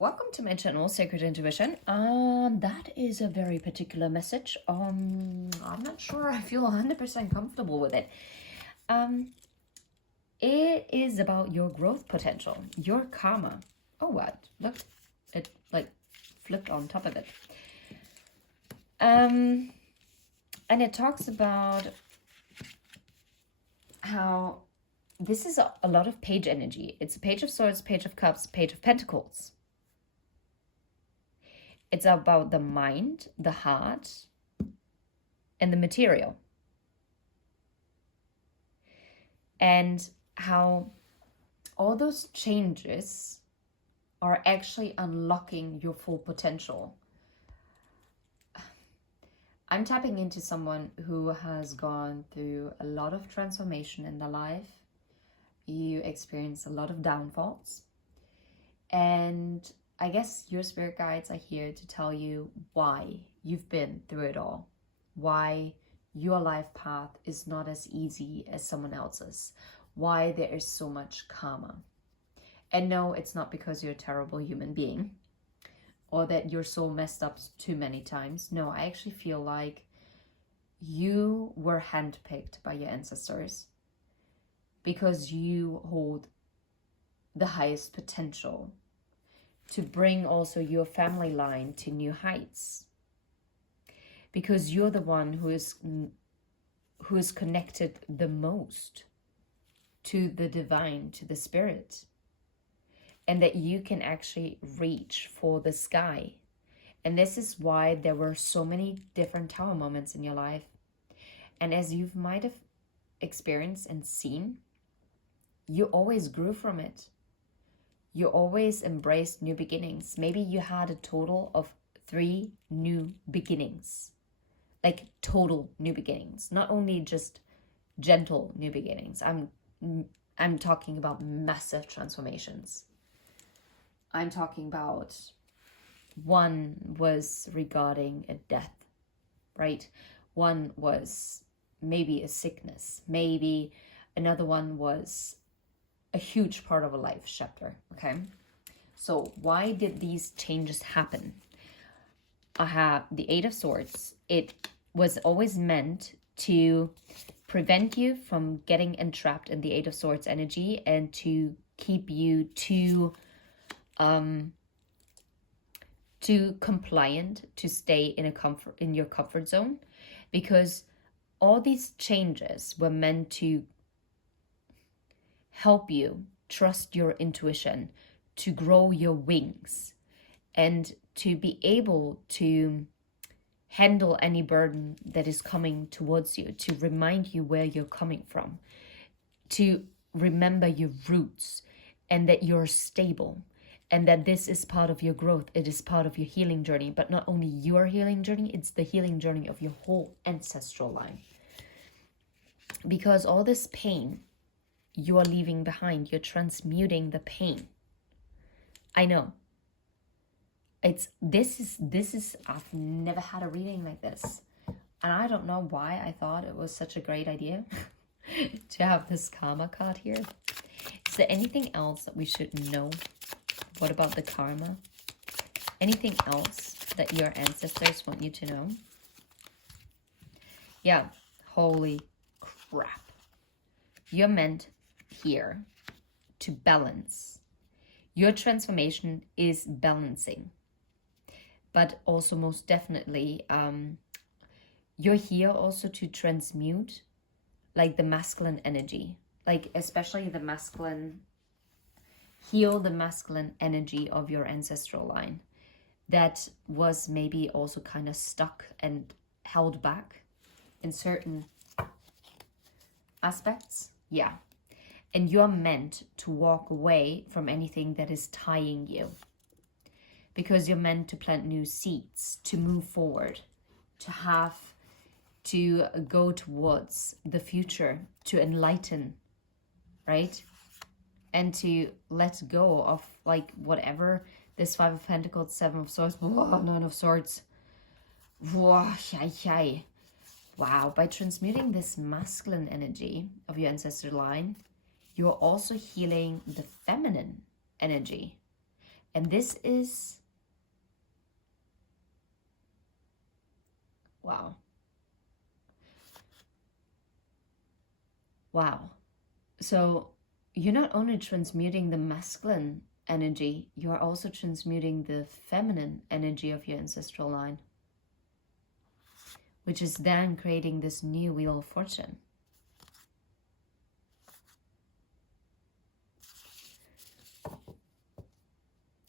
Welcome to my channel, Sacred Intuition. That is a very particular message. I'm not sure I feel 100% comfortable with it. It is about your growth potential, your karma. Oh, what? Look, it like flipped on top of it. And it talks about how this is a lot of page energy. It's a page of swords, page of cups, page of pentacles. It's about the mind, the heart, and the material. And how all those changes are actually unlocking your full potential. I'm tapping into someone who has gone through a lot of transformation in their life. You experience a lot of downfalls. And I guess your spirit guides are here to tell you why you've been through it all. Why your life path is not as easy as someone else's. Why there is so much karma. And no, it's not because you're a terrible human being or that you're so messed up too many times. No, I actually feel like you were handpicked by your ancestors because you hold the highest potential to bring also your family line to new heights. Because you're the one who is connected the most to the divine, to the spirit. And that you can actually reach for the sky. And this is why there were so many different tower moments in your life. And as you might have experienced and seen, you always grew from it. You always embraced new beginnings. Maybe you had a total of 3 new beginnings. Like total new beginnings. Not only just gentle new beginnings. I'm talking about massive transformations. I'm talking about one was regarding a death, right? One was maybe a sickness. Maybe another one was a huge part of a life chapter, okay? So why did these changes happen? I have the Eight of Swords. It was always meant to prevent you from getting entrapped in the Eight of Swords energy and to keep you too compliant, to stay in your comfort zone, because all these changes were meant to help you trust your intuition, to grow your wings, and to be able to handle any burden that is coming towards you, to remind you where you're coming from, to remember your roots, and that you're stable, and that this is part of your growth. It is part of your healing journey, but not only your healing journey, it's the healing journey of your whole ancestral line. Because all this pain you are leaving behind, you're transmuting the pain. I know. This is I've never had a reading like this. And I don't know why I thought it was such a great idea to have this karma card here. Is there anything else that we should know? What about the karma? Anything else that your ancestors want you to know? Yeah, holy crap. You're meant here to balance. Your transformation is balancing. But also most definitely, you're here also to transmute like the masculine energy. Like especially the masculine, heal the masculine energy of your ancestral line that was maybe also kind of stuck and held back in certain aspects. Yeah. And you're meant to walk away from anything that is tying you. Because you're meant to plant new seeds, to move forward, to go towards the future, to enlighten, right? And to let go of like whatever this Five of Pentacles, Seven of Swords, Nine of Swords. Wow, by transmuting this masculine energy of your ancestral line, you're also healing the feminine energy. And this is, wow. Wow. So you're not only transmuting the masculine energy, you are also transmuting the feminine energy of your ancestral line, which is then creating this new wheel of fortune.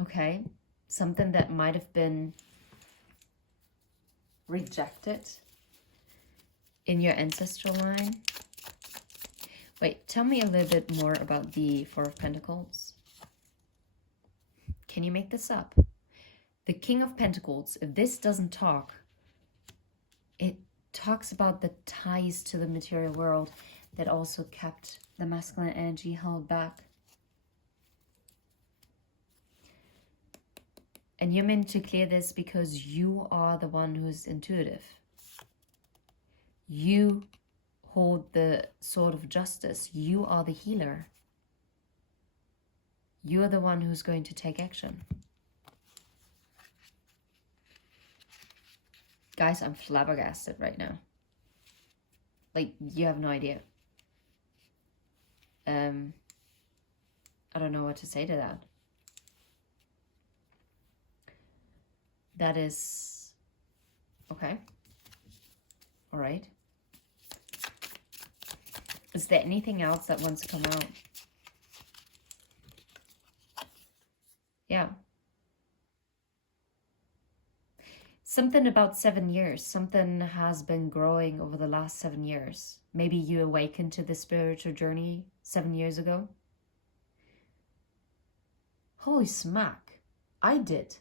Okay, something that might have been rejected in your ancestral line. Wait, tell me a little bit more about the Four of Pentacles. Can you make this up? The King of Pentacles, if this doesn't talk, it talks about the ties to the material world that also kept the masculine energy held back. And you're meant to clear this because you are the one who's intuitive. You hold the sword of justice. You are the healer. You're the one who's going to take action. Guys, I'm flabbergasted right now. Like, you have no idea. I don't know what to say to that. That is okay. All right. Is there anything else that wants to come out? Yeah. Something about 7 years. Something has been growing over the last 7 years. Maybe you awakened to the spiritual journey 7 years ago. Holy smack. I did.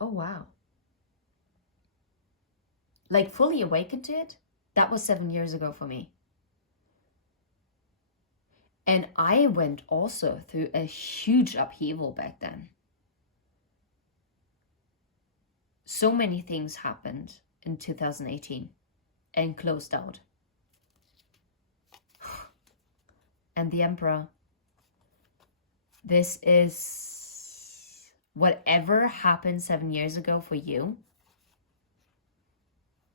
Oh, wow. Like fully awakened to it? That was 7 years ago for me. And I went also through a huge upheaval back then. So many things happened in 2018 and closed out. And the Emperor. This is whatever happened 7 years ago for you.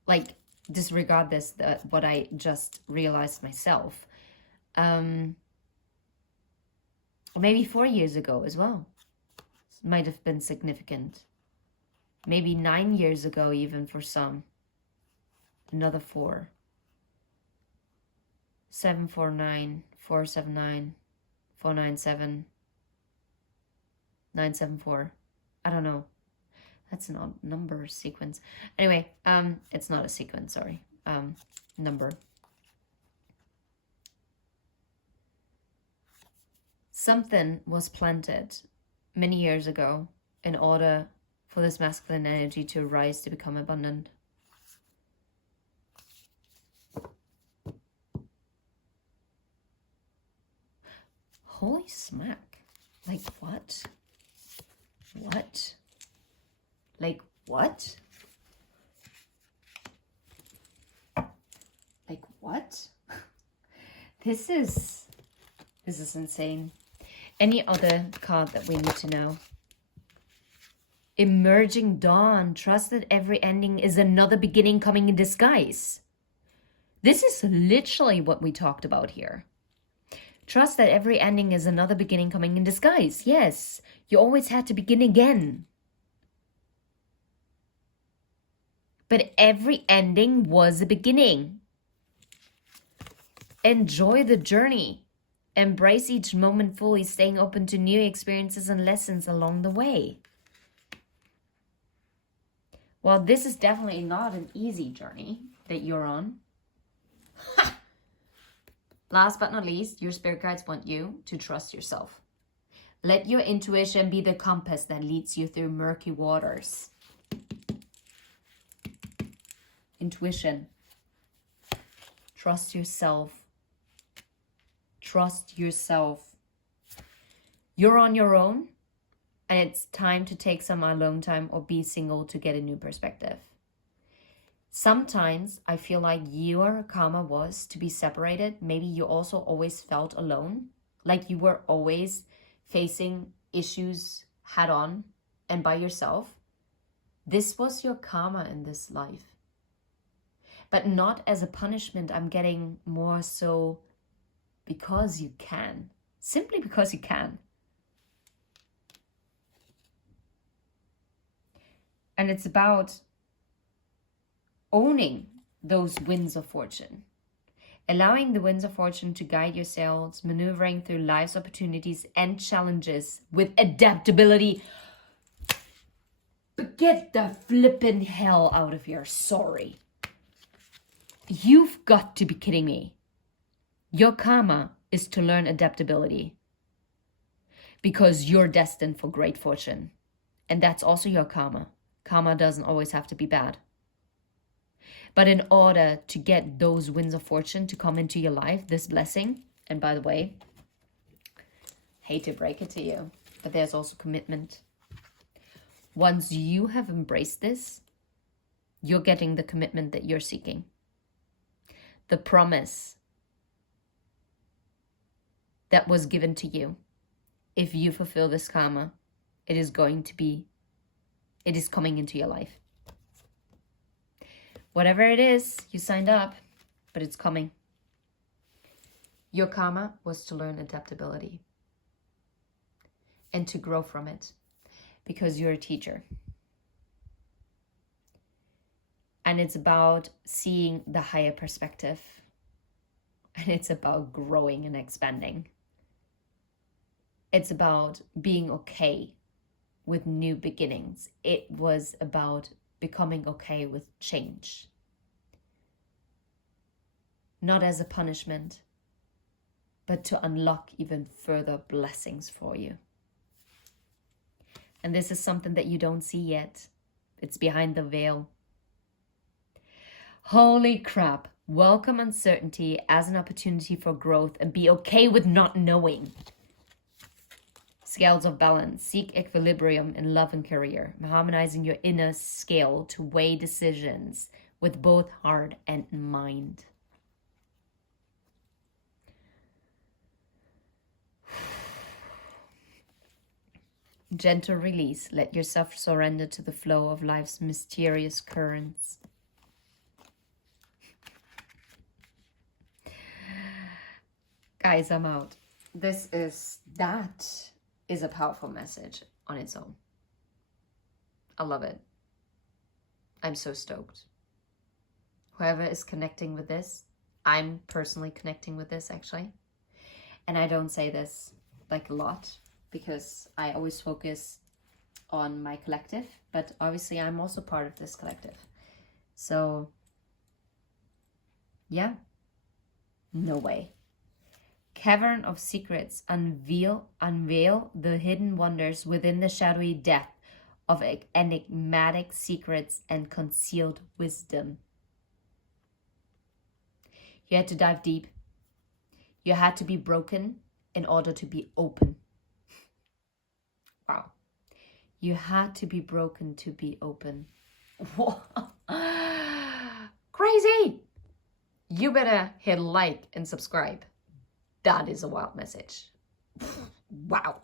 Like, disregard this, what I just realized myself. Or maybe 4 years ago as well. Might have been significant. Maybe 9 years ago even for some. Another 4. 749, 479, 497, 974. I don't know. That's not a number sequence. Anyway, it's not a sequence, sorry. Number. Something was planted many years ago in order for this masculine energy to rise to become abundant. Holy smack. Like what? What? Like what? Like what? This is insane. Any other card that we need to know? Emerging dawn. Trust that every ending is another beginning coming in disguise. This is literally what we talked about here. Trust that every ending is another beginning coming in disguise. Yes, you always had to begin again. But every ending was a beginning. Enjoy the journey. Embrace each moment fully, staying open to new experiences and lessons along the way. Well, this is definitely not an easy journey that you're on. Last but not least, your spirit guides want you to trust yourself. Let your intuition be the compass that leads you through murky waters. Intuition. Trust yourself. Trust yourself. You're on your own, and it's time to take some alone time or be single to get a new perspective. Sometimes I feel like your karma was to be separated. Maybe you also always felt alone, like you were always facing issues head on and by yourself. This was your karma in this life. But not as a punishment. I'm getting more so because you can. Simply because you can. And it's about owning those winds of fortune. Allowing the winds of fortune to guide your sails, maneuvering through life's opportunities and challenges with adaptability. But get the flippin' hell out of here. Sorry. You've got to be kidding me. Your karma is to learn adaptability because you're destined for great fortune. And that's also your karma. Karma doesn't always have to be bad. But in order to get those winds of fortune to come into your life, this blessing, and by the way, hate to break it to you, but there's also commitment. Once you have embraced this, you're getting the commitment that you're seeking. The promise that was given to you. If you fulfill this karma, it is coming into your life. Whatever it is, you signed up, but it's coming. Your karma was to learn adaptability and to grow from it because you're a teacher. And it's about seeing the higher perspective. And it's about growing and expanding. It's about being okay with new beginnings. It was about becoming okay with change. Not as a punishment, but to unlock even further blessings for you. And this is something that you don't see yet. It's behind the veil. Holy crap. Welcome uncertainty as an opportunity for growth and be okay with not knowing. Scales of balance. Seek equilibrium in love and career, harmonizing your inner scale to weigh decisions with both heart and mind. Gentle release. Let yourself surrender to the flow of life's mysterious currents. Guys, I'm out. That is a powerful message on its own. I love it. I'm so stoked. Whoever is connecting with this, I'm personally connecting with this actually. And I don't say this like a lot because I always focus on my collective, but obviously I'm also part of this collective. So yeah, no way. Cavern of secrets, unveil the hidden wonders within the shadowy depth of enigmatic secrets and concealed wisdom. You had to dive deep. You had to be broken in order to be open. Wow. You had to be broken to be open. Crazy! You better hit like and subscribe. That is a wild message. Wow.